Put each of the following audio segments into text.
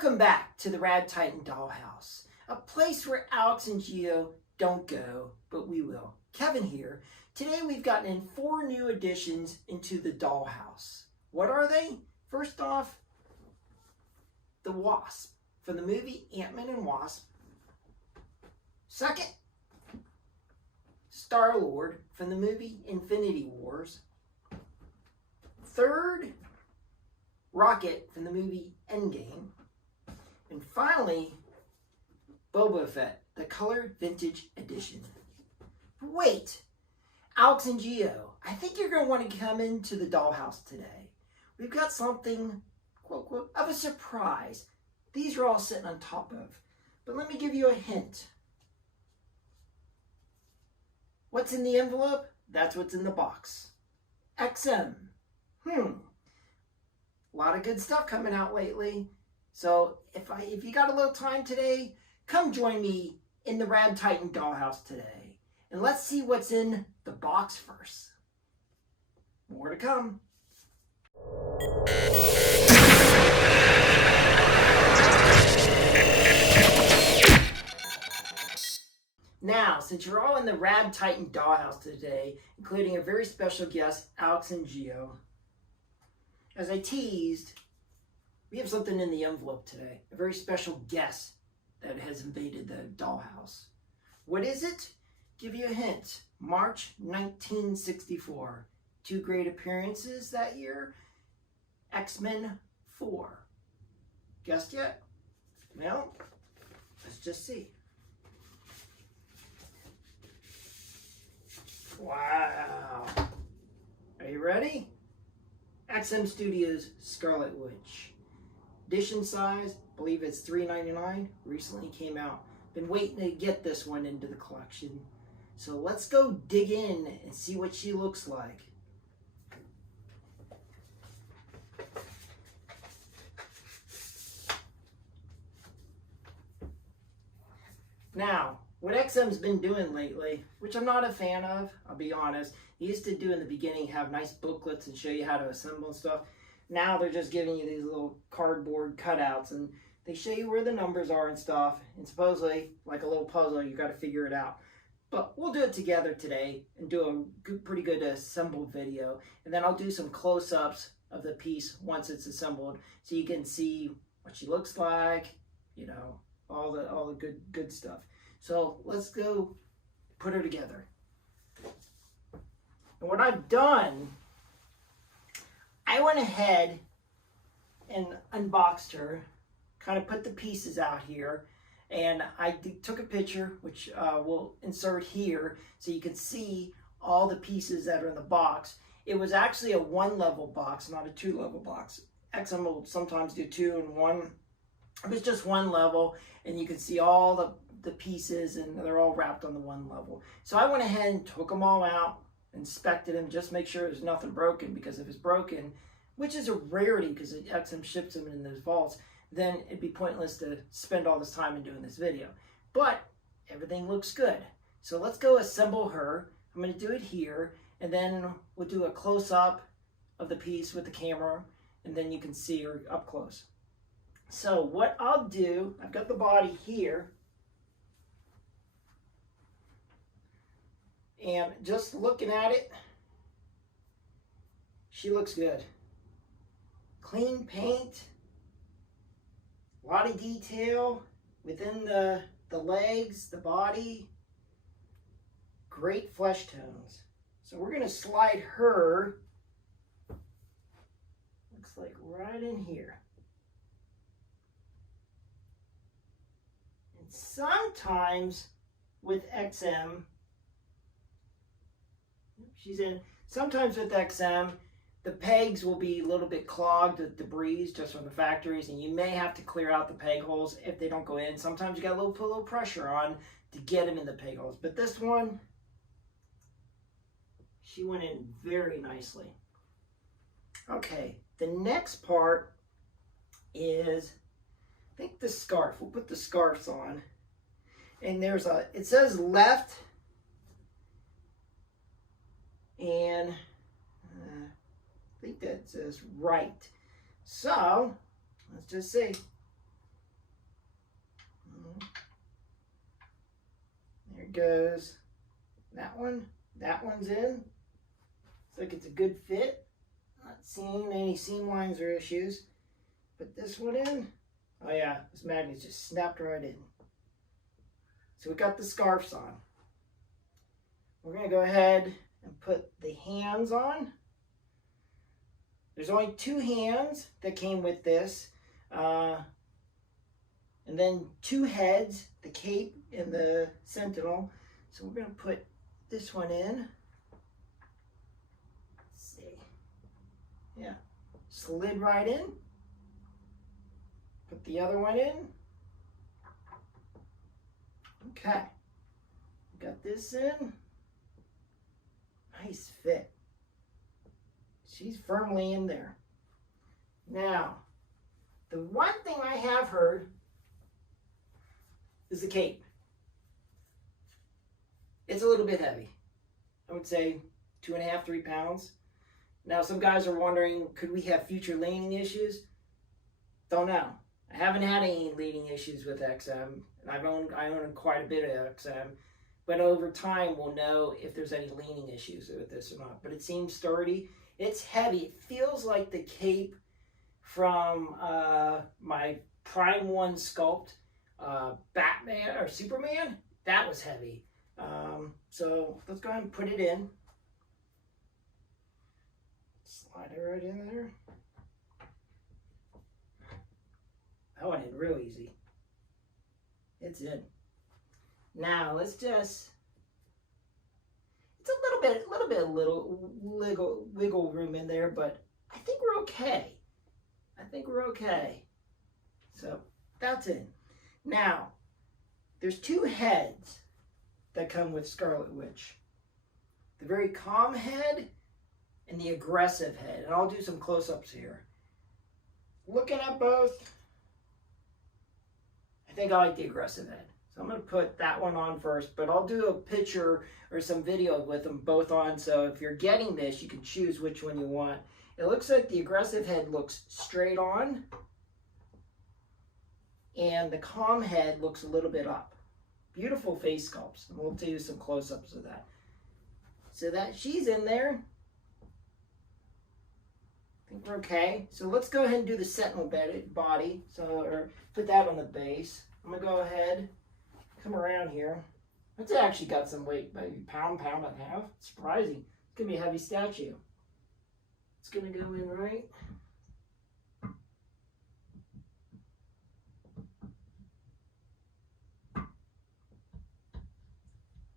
Welcome back to the Radd Titan Dollhouse, a place where Alex and Gio don't go, but we will. Kevin here. Today we've gotten in 4 new additions into the Dollhouse. What are they? First off, the Wasp from the movie Ant-Man and Wasp. Second, Star-Lord from the movie Infinity Wars. Third, Rocket from the movie Endgame. And finally, Boba Fett, the colored vintage edition. Wait, Alex and Gio, I think you're going to want to come into the Dollhouse today. We've got something, quote, quote, of a surprise. These are all sitting on top of. But let me give you a hint. What's in the envelope? That's what's in the box. XM. A lot of good stuff coming out lately. So if you got a little time today, come join me in the Radd Titan Dollhouse today. And let's see what's in the box first. More to come. Now, since you're all in the Radd Titan Dollhouse today, including a very special guest, Alex and Gio, as I teased, we have something in the envelope today. A very special guest that has invaded the Dollhouse. What is it? Give you a hint. March 1964. 2 great appearances that year. X-Men 4. Guessed yet? Well, let's just see. Wow. Are you ready? XM Studios Scarlet Witch. Edition size, believe it's $3.99. Recently came out. Been waiting to get this one into the collection. So let's go dig in and see what she looks like. Now, what XM's been doing lately, which I'm not a fan of, I'll be honest. They used to do in the beginning have nice booklets and show you how to assemble and stuff. Now they're just giving you these little cardboard cutouts and they show you where the numbers are and stuff. And supposedly, like a little puzzle, you got to figure it out. But we'll do it together today and do a pretty good assembled video. And then I'll do some close-ups of the piece once it's assembled so you can see what she looks like, you know, all the good stuff. So let's go put her together. And what I've done, I went ahead and unboxed her, kind of put the pieces out here, and I took a picture, which we'll insert here, so you can see all the pieces that are in the box. It was actually a 1-level box, not a 2-level box. XM will sometimes do 2 and 1. It was just 1 level, and you can see all the pieces, and they're all wrapped on the 1 level. So I went ahead and took them all out, inspected them, just make sure there's nothing broken, because if it's broken, which is a rarity because XM ships them in those vaults, then it'd be pointless to spend all this time in doing this video. But everything looks good. So let's go assemble her. I'm going to do it here, and then we'll do a close-up of the piece with the camera, and then you can see her up close. So what I'll do, I've got the body here, and just looking at it, she looks good. Clean paint, a lot of detail within the legs, the body, great flesh tones. So we're going to slide her, looks like right in here. And sometimes with XM, sometimes with XM, the pegs will be a little bit clogged with debris just from the factories, and you may have to clear out the peg holes if they don't go in. Sometimes you got to put a little pressure on to get them in the peg holes. But this one, she went in very nicely. Okay, the next part is, I think the scarf. We'll put the scarves on. And it says left, and I think that says right. So let's just see. There goes that one. That one's in. Looks like it's a good fit. Not seeing any seam lines or issues. Put this one in. Oh yeah, this magnet just snapped right in. So we got the scarves on. We're going to go ahead and put the hands on. There's only 2 hands that came with this. And then 2 heads, the cape and the sentinel. So we're going to put this one in. Let's see. Yeah, slid right in. Put the other one in. Okay. Got this in. Nice fit. She's firmly in there. Now, the one thing I have heard is the cape. It's a little bit heavy. I would say 2.5, 3 pounds. Now, some guys are wondering, could we have future leaning issues? Don't know. I haven't had any leaning issues with XM. I own quite a bit of XM. But over time, we'll know if there's any leaning issues with this or not. But it seems sturdy. It's heavy. It feels like the cape from my Prime 1 sculpt, Batman or Superman. That was heavy. So let's go ahead and put it in. Slide it right in there. That went in real easy. It's in. Now let's just, it's a little wiggle room in there, but I think we're okay. So that's in. Now, there's 2 heads that come with Scarlet Witch. The very calm head and the aggressive head. And I'll do some close-ups here. Looking at both, I think I like the aggressive head. So I'm going to put that one on first, but I'll do a picture or some video with them both on. So if you're getting this, you can choose which one you want. It looks like the aggressive head looks straight on, and the calm head looks a little bit up. Beautiful face sculpts. And we'll do some close-ups of that. So that she's in there. I think we're okay. So let's go ahead and do the sentinel body. So, or put that on the base. I'm going to go ahead, come around here. It's actually got some weight, maybe pound and a half. Surprising. It's going to be a heavy statue. It's going to go in right.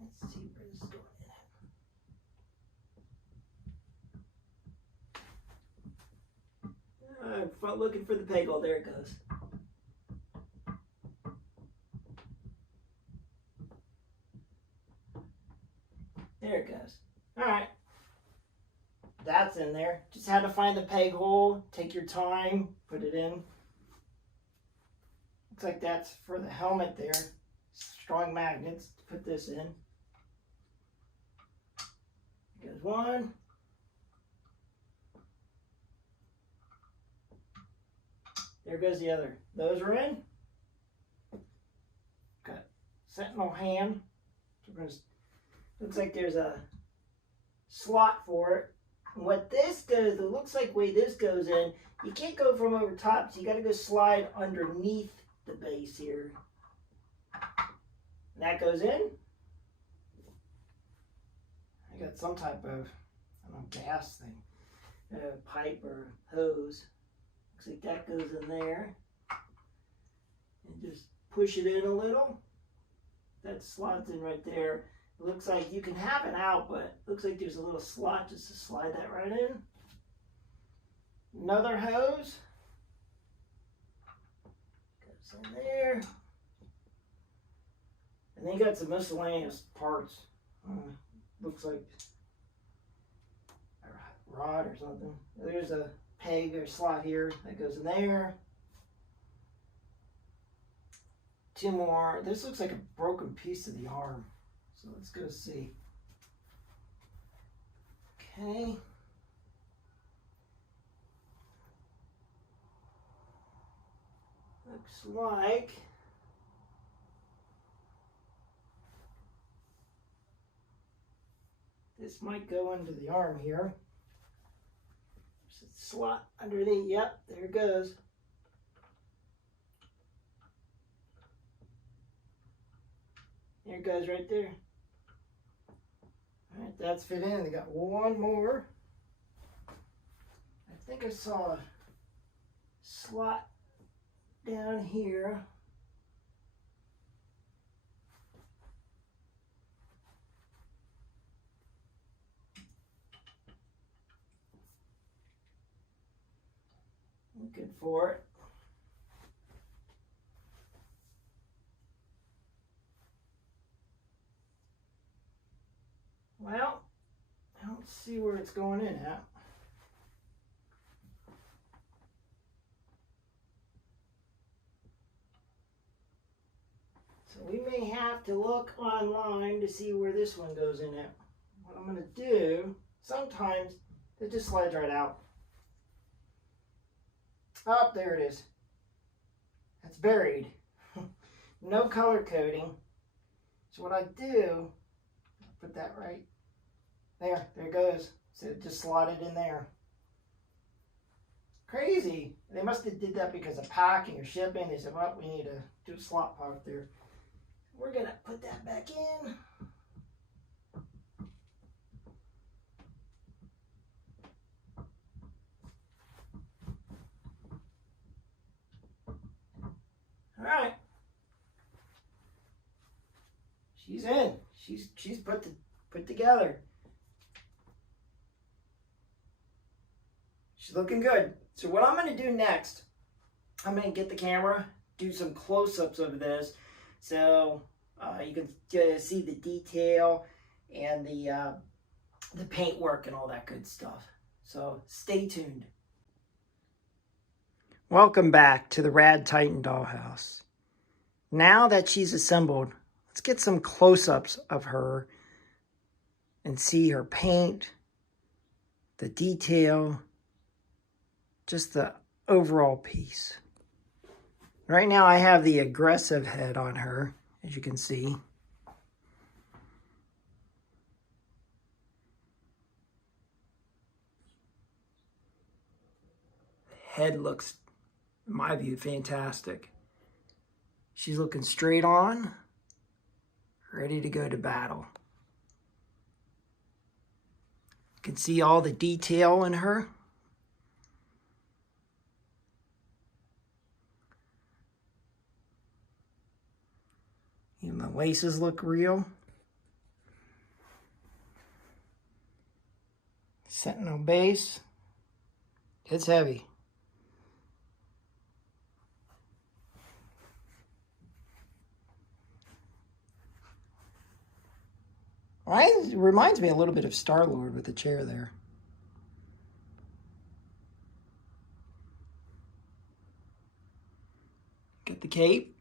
Let's see where this is going in. I'm looking for the peg hole. There it goes. There it goes. All right. That's in there. Just had to find the peg hole. Take your time. Put it in. Looks like that's for the helmet there. Strong magnets to put this in. Goes one. There goes the other. Those are in. Got sentinel hand. So we're gonna, looks like there's a slot for it. And what this does, it looks like the way this goes in, you can't go from over top, so you got to go slide underneath the base here. And that goes in. I got some type of, I don't know, gas thing, pipe or hose. Looks like that goes in there. And just push it in a little. That slots in right there. It looks like you can have it out, but it looks like there's a little slot just to slide that right in. Another hose. Goes in there. And then you got some miscellaneous parts. Looks like a rod or something. There's a peg or slot here that goes in there. 2 more. This looks like a broken piece of the arm. So let's go see. Okay. Looks like This might go into the arm here. There's a slot underneath. Yep, there it goes. There it goes right there. All right, that's fit in. They got one more. I think I saw a slot down here. Looking for it. Well, I don't see where it's going in at. So we may have to look online to see where this one goes in at. What I'm going to do, sometimes it just slides right out. Oh, there it is. That's buried. No color coding. So what I do, put that right there. There it goes. So it just slotted in there. Crazy. They must have did that because of packing or shipping. They said, well, we need to do a slot part there. We're going to put that back in. All right. She's in. She's put together. She's looking good. So what I'm going to do next, I'm going to get the camera, do some close-ups of this, so you can see the detail and the paint work and all that good stuff. So stay tuned. Welcome back to the Radd Titan dollhouse. Now that she's assembled, let's get some close-ups of her and see her paint, the detail, just the overall piece. Right now I have the aggressive head on her, as you can see. The head looks, in my view, fantastic. She's looking straight on, ready to go to battle. You can see all the detail in her. Even the laces look real. Sentinel base. It's heavy. It reminds me a little bit of Star-Lord with the chair there. Get the cape.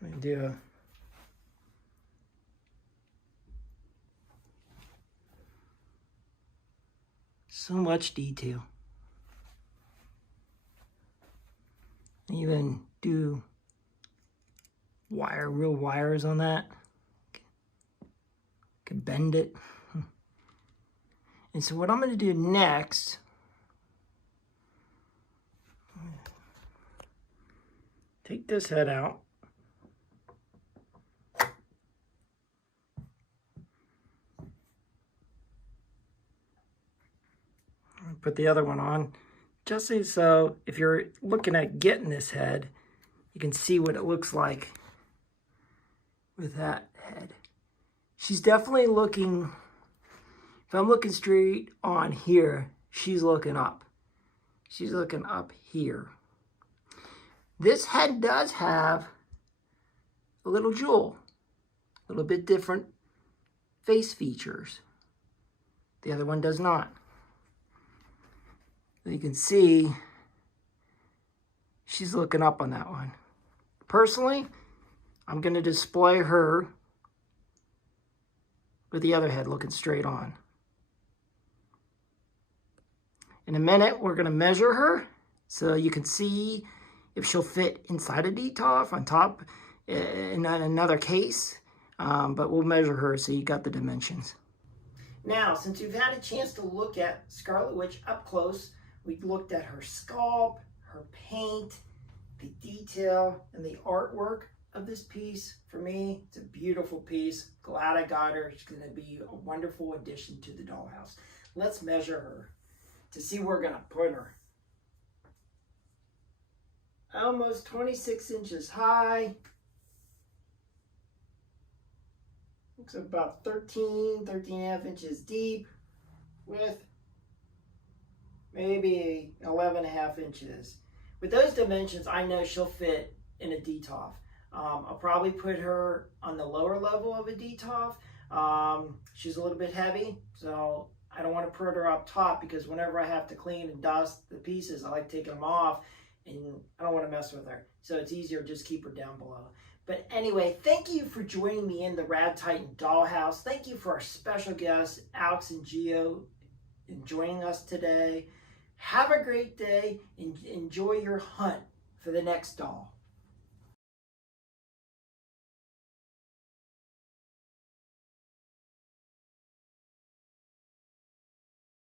I'm going to do so much detail. Even do real wires on that. Can bend it. And so what I'm going to do next, take this head out. Put the other one on. Just so if you're looking at getting this head, you can see what it looks like with that head. She's definitely looking, if I'm looking straight on here, she's looking up. She's looking up here. This head does have a little jewel, a little bit different face features. The other one does not. You can see she's looking up on that one. Personally, I'm going to display her with the other head looking straight on. In a minute, we're going to measure her so you can see if she'll fit inside a DTOF on top in another case. But we'll measure her so you got the dimensions. Now, since you've had a chance to look at Scarlet Witch up close, we looked at her sculpt, her paint, the detail, and the artwork of this piece. For me, it's a beautiful piece. Glad I got her. She's going to be a wonderful addition to the dollhouse. Let's measure her to see where we're going to put her. Almost 26 inches high. Looks about 13 and a half inches deep with maybe 11 and a half inches. With those dimensions, I know she'll fit in a DTOF. I'll probably put her on the lower level of a DTOF. She's a little bit heavy, so I don't want to put her up top because whenever I have to clean and dust the pieces, I like taking them off and I don't want to mess with her. So it's easier to just keep her down below. But anyway, thank you for joining me in the Radd Titan Dollhouse. Thank you for our special guests, Alex and Gio, in joining us today. Have a great day and enjoy your hunt for the next doll.